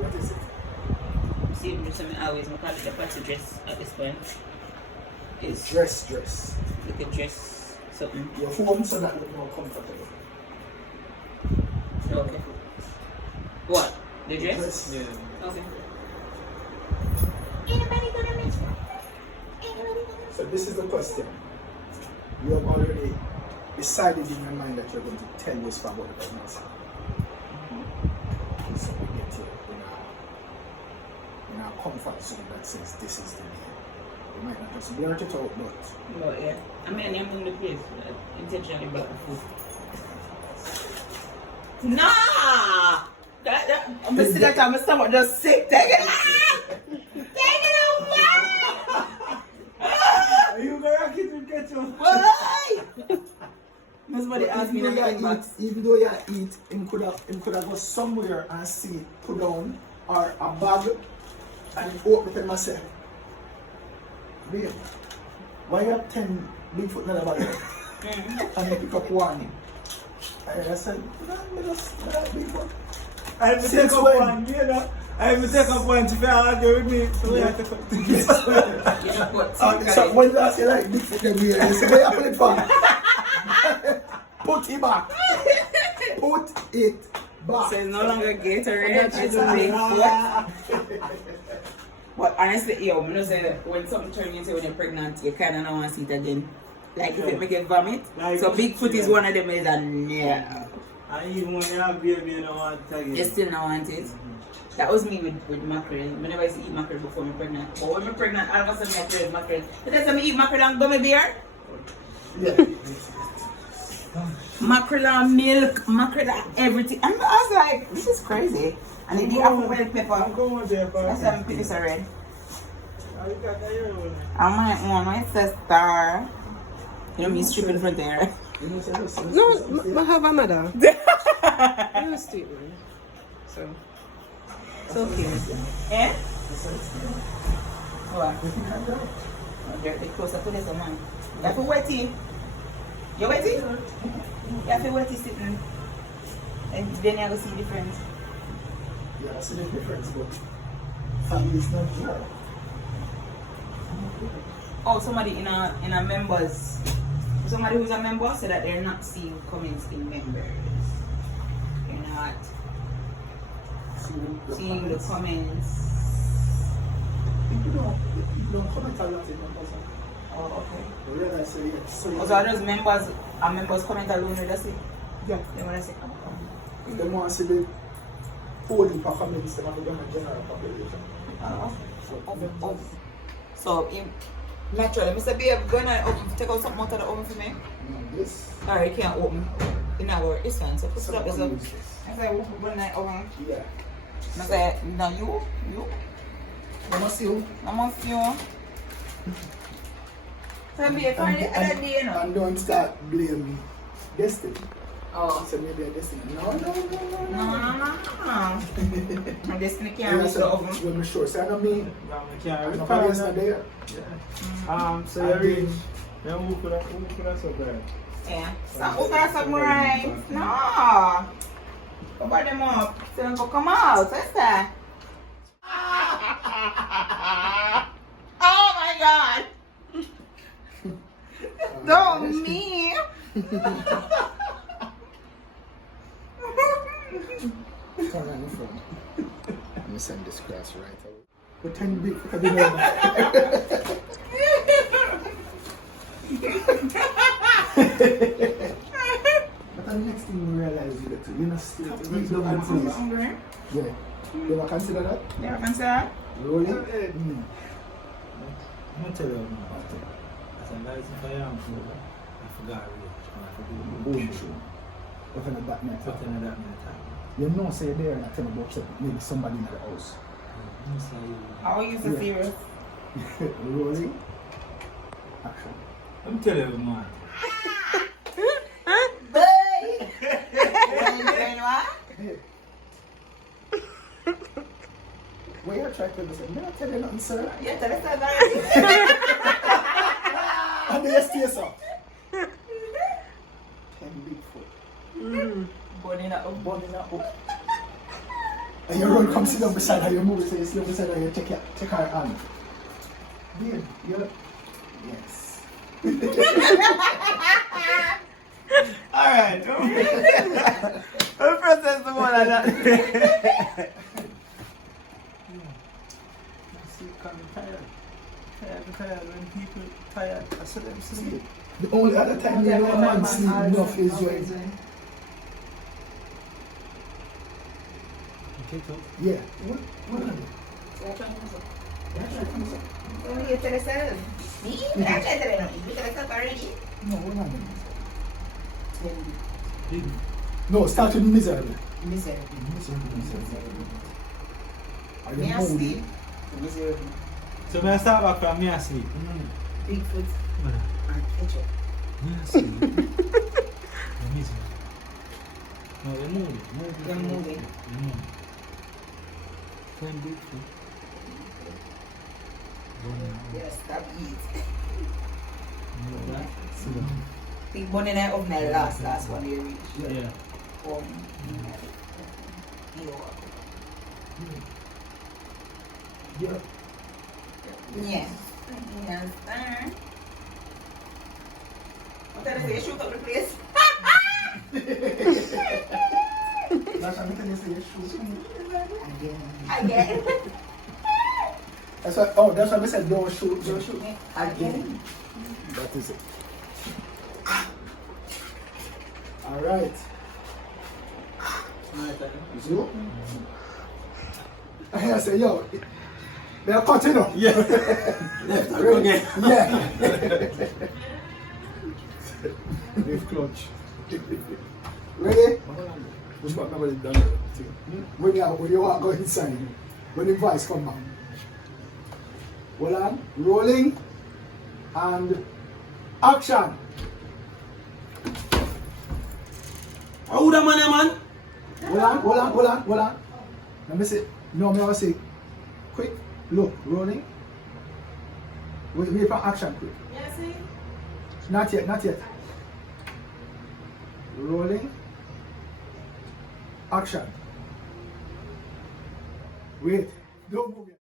What is it? See, I always call it a party dress at this point. It's dress. Like a dress, something. Your phone so that look more comfortable. Okay. What? The dress? Dress. Yeah. Okay. So this is the question. You have already decided in your mind that you're going to tell this about the pregnancy. So we get you in our comfort zone that says this is the name. We might not just blurt it out, but But yeah. I mean, I'm in the place intentionally about the food. Nah! I'm gonna see that time my stomach just sick. Take it out! Take it out! Are you gonna get to catch up? Why? Somebody asked me that. even though you eat, him could have go somewhere and see it put down or a bag and he open it and say, babe, why you have 10 big foot in the bag? And you pick up one. And I said, no, just big foot. I have to take up one, you know. I have to take up one to be argue with me. So we have to come So when last you like big foot, you say, where you put it back? Put it back. Put it back. So it's no longer Gatorade, it's Bigfoot. But honestly, yo, I'm gonna say that when something turns into when you're pregnant, you kind of don't want to see it again. Like if it make you vomit. So Bigfoot is one of them is a no. And even when you have baby, you don't want it again. You still don't want it. That was me with mackerel. Whenever I used to eat mackerel before I'm pregnant. But when I'm pregnant, all of a sudden I crave mackerel. The next time I eat mackerel and gummy bear. Yeah. Mackerel and milk, mackerel and everything. And I was like, this is crazy. And then the apple red pepper. I'm going there, but That's why I'm putting this red. you got that here, one. I'm my sister. You know me stripping in front there. No, I have another. You're stupid. So, it's okay. Eh? What? They're closer to this man. You have to wetty. You wetty? You have to wetty sitting. And then you have to see the difference. Yeah, I see the difference, but family is not here. Oh, somebody in a members. Somebody who's a member said that they're not seeing comments in members. They're not seeing the comments. You don't comment a lot in members. Oh, okay. I realize, so yeah. So Also, are those members comment alone with us? yeah. They want to say, If they want to see the whole heap of families, they have to go in general population. oh. So, naturally, Mr. Babe, gonna take out something out of the oven for me? Yes. Alright, you can't open. You know where it's one, so put it up this up. Use this. I say, open the oven. Yeah. I say, no, you. I must you. I must you. So, be a find the other day, you know. And don't start blaming destiny. Oh. So maybe a destiny. No. No. Destiny can't Yeah, reach the oven. so when we sure, so I don't mean, Can't the parents not there. so you reach. Now move for that so bad. Yeah. So, open us up, right? No. Cover them up. So, them go come out. What's that? Oh my God. Don't me. Turn on the phone. Let me send this class right away. Pretend big for the number. But the next thing we realize is that you know still eat double please. Hungry? Yeah. You ever consider that? Yeah, I can say that. Rolling? I'm gonna tell you about it. As a nice if I am food, I forgot it. Boom, true. What kind of that net? Put in that many times. You know, say there and I tell about maybe somebody in the house. How you so serious? Rolling? Action. I'm telling you, man. Bye! You what? Hey. What you trying to say? I'm not tell you nothing, sir. Yeah, tell us that. And the STS up. 10 big foot. Burning up. And you run, come sit down beside her, you move, so you sit down beside her, you take her hand. Babe, you're... Yes. Alright. I'll process the one like that. See, I'm tired. Tired when people tired. I saw them sleep. The only other time you know a man sleep enough is when... You take out? Yeah. What are they? Only you tell yourself. Me? I try to tell you. You tell yourself already. No, what are they? Did No, start with miserable. Miserable. Are Me you asleep. moody? Miserable. So I start back from me asleep. Bigfoot and ketchup. Me asleep. I'm miserable. No, you're moving. You're moving. When big food. Yes, stop eat. Sit down. Think money night of my last one you reach. Yeah. Yeah. Yeah. Yes, sir. What did I say? Shoot up the place. That's what I'm telling you, say you shoot. Again. That's why we said don't shoot me again. That is it. Alright. You? I say, yo, they're cutting up. Yeah. Ready? Yeah. They've clutch. Ready? Which part nobody done it? When you walk go inside, when the voice come back. Hold on, rolling and action. How the man? Hold on. Let me say, no, me say, quick, look, rolling. Wait for action, quick. Yes, see? Not yet. Rolling. Action. Wait, don't move yet.